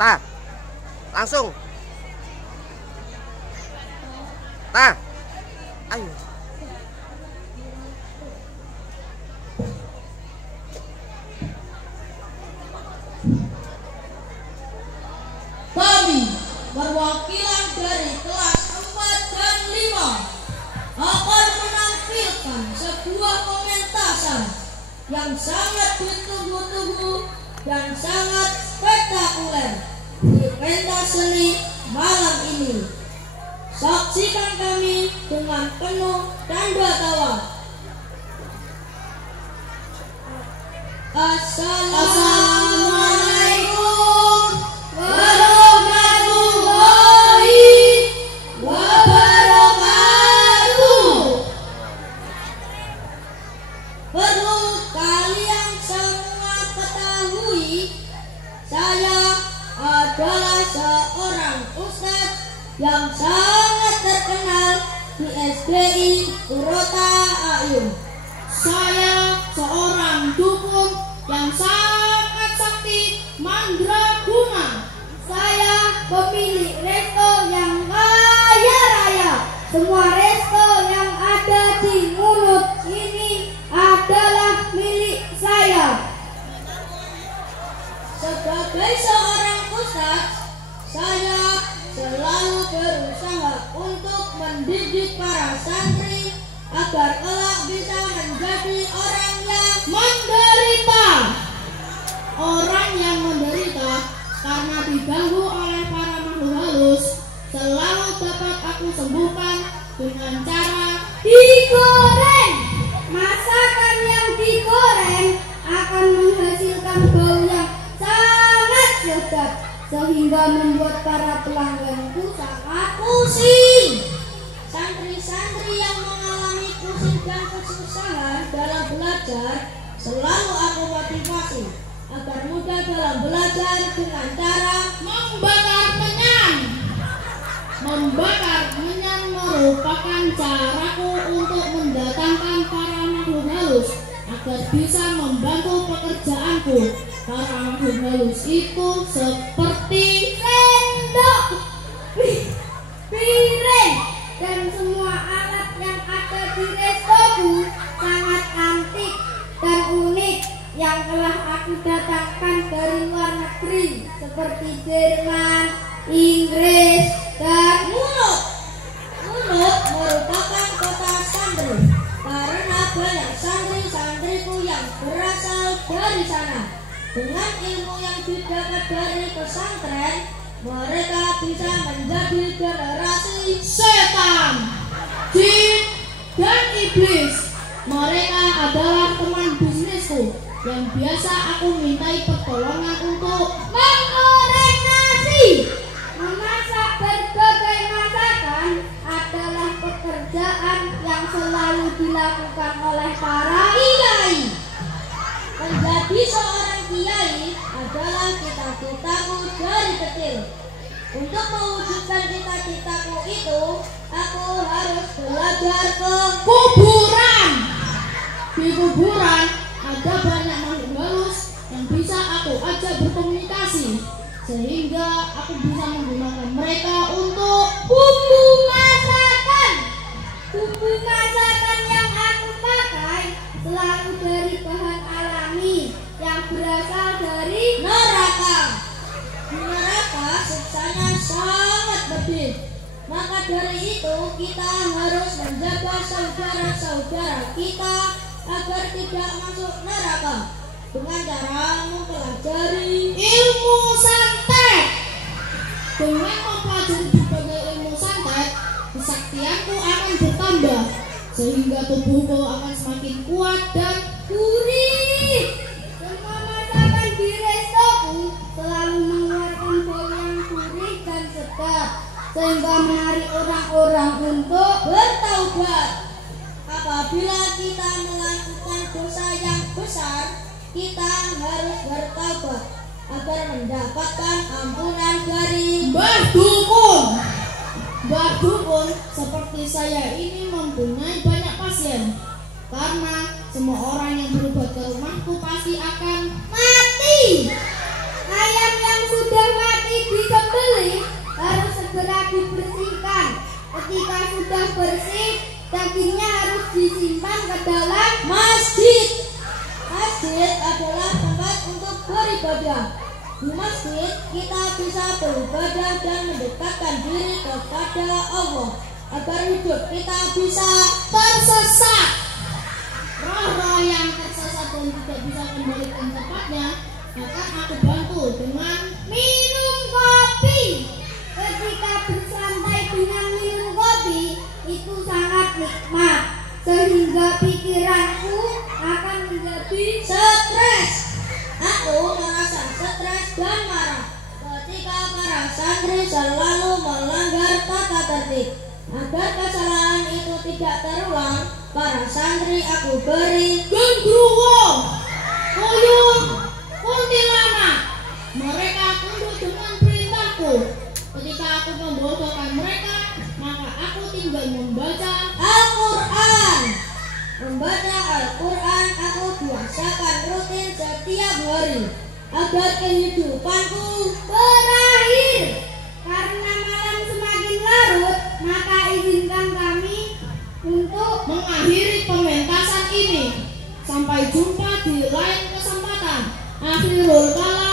Ta, langsung. Ta, ayo. Kami, perwakilan dari kelas 4 dan 5, akan menampilkan sebuah pementasan yang sangat ditunggu-tunggu dan sangat spektakuler di pentas seni malam ini. Saksikan kami dengan penuh tanda tawa. Assalamualaikum warahmatullahi wabarakatuh. Perlu kalian semua ketahui, saya adalah seorang ustadz yang sangat terkenal di SDI Kurota Ayun. Saya seorang dukun yang sangat sakti mandraguna. Saya pemilik resto yang kaya raya. Semua resto yang ada di mulut ini adalah milik saya. Sebagai seorang ustadz, saya selalu berusaha untuk mendidik para santri agar kelak bisa menjadi orang yang menderita. Orang yang menderita karena diganggu oleh para makhluk halus selalu dapat aku sembuhkan dengan cara digoreng. Masakan yang digoreng akan menghasilkan bau yang sangat sedap sehingga membuat para pelangganku sangat pusing. Santri-santri yang mengalami pusing dan kesusahan dalam belajar selalu aku motivasi agar mudah dalam belajar dengan cara membakar menyan. Membakar menyan merupakan caraku untuk mendatangkan para makhluk halus agar bisa membantu pekerjaanku. Para makhluk halus itu seperti sendok, piring, dan semua alat yang ada di restoku sangat antik dan unik yang telah aku datangkan dari luar negeri seperti Jerman, Inggris, dan Munich. Munich merupakan kota santri karena banyak santri-santriku yang berasal dari sana. Dengan ilmu yang didapat dari pesantren, mereka bisa menjadi generasi setan, jin, dan iblis. Mereka adalah teman bisnisku yang biasa aku mintai pertolongan untuk menggoreng nasi. Memasak berbagai masakan adalah pekerjaan yang selalu dilakukan oleh para kiai. Menjadi seorang kiai adalah cita-citaku dari kecil. Untuk mewujudkan cita-citaku itu, aku harus belajar ke kuburan. Di kuburan ada banyak makhluk halus yang bisa aku ajak berkomunikasi, sehingga aku bisa menggunakan mereka untuk bumbu masakan. Bumbu masakan yang aku pakai selalu dari bahan alami yang berasal dari neraka. Di neraka siksanya sangat pedih. Maka dari itu kita harus menjaga saudara-saudara kita agar tidak masuk neraka dengan cara mempelajari ilmu santet. Dengan mempelajari berbagai ilmu santet, kesaktianku akan bertambah sehingga tubuhku akan semakin kuat dan gurih. Semua masakan di restoku selalu mengeluarkan bau yang gurih dan sedap sehingga menarik orang-orang untuk bertaubat. Apabila kita melakukan dosa yang besar, kita harus bertaubat agar mendapatkan ampunan dari Mbah Dukun. Mbah Dukun seperti saya ini mempunyai banyak pasien, karena semua orang yang berobat ke rumahku pasti akan mati. Ayam yang sudah mati sapi disembelih harus segera dibersihkan. Ketika sudah bersih, dagingnya harus disimpan ke dalam masjid. Masjid adalah tempat untuk beribadah. Di masjid kita bisa beribadah dan mendekatkan diri kepada Allah agar hidup kita bisa tersesat. Roh-roh yang tersesat dan tidak bisa kembali ke tempatnya akan aku bantu dengan minum kopi. Ketika bersantai dengan minum kopi itu sangat nikmat, sehingga pikiranku akan menjadi stres. Aku merasa stres dan marah ketika para santri selalu melanggar tata tertib. Agar kesalahan itu tidak terulang, para santri aku beri genderuwo, tuyul, kuntilanak. Mereka tunduk dengan perintahku. Ketika aku membodohkan mereka, maka aku tinggal membaca Al-Quran. Membaca Al-Quran aku biasakan rutin setiap hari agar kehidupanku berakhir. Karena malam semakin larut, maka izinkan kami untuk mengakhiri pementasan ini. Sampai jumpa di lain kesempatan. Akhirul kalam.